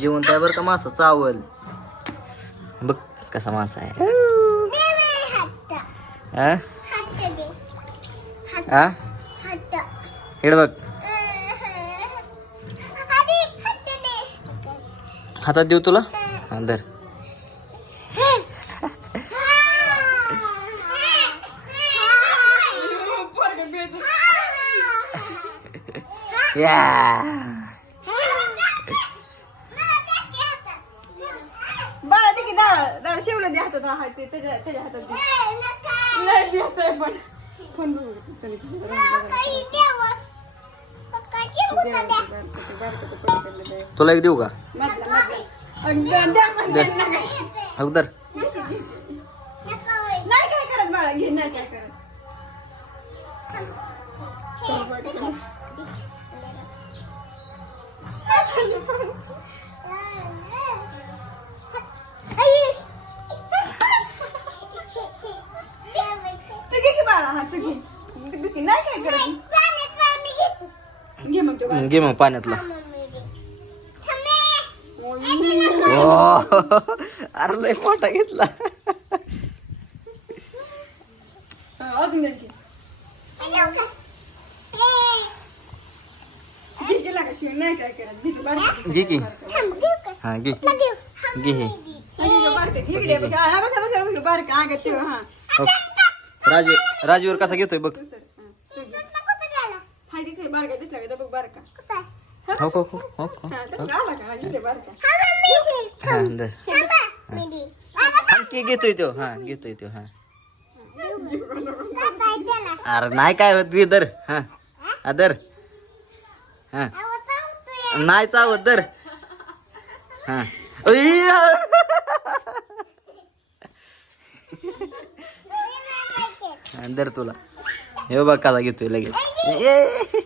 जिवंत आहे बरं का मासा चावल. बघ कसा मासा आहे. हा? हा इकडे बघ. हातात देऊ तुला? हा धर. या बाळा ते की डाळ दे हातात हा ते त्याच्या त्याच्या हातात दे नाही देत आहे पण दे, चल. तुला एक देऊ का? मधला, द्या- द्या. पण, दे. नाही काय करत बाळा? घे नाही काय करत? हा तू घे. तू घे. की नाही काय करत? घे. मग तू बाळा. घे मग पाण्यातला. ओ अरे लय मोठा घेतला. हा, अजून एक घे. घे की शिव? नाही काय करत. घे की. बाळा. घे की? हा घे. घे हे. हा, घे गं बारकं. इकडे बघ. हा, बघा, बघा, बघा, बारकं. हा, गं, ते, हा. हो. राजू राजूवर कसा घेतोय बघ. बारका दिसला का? बघ बारका. हो हो हो हो हो. हा, तसं आला का? हा, इथे बारका. हा धर हा की घेतोय तो. हा घेतोय तो हा. अरे नाही काय होत धर हा. हा धर हा. नाही चावत धर हा. उई. अंदर तुला हे बघ कसा घेतोय लगेच ए.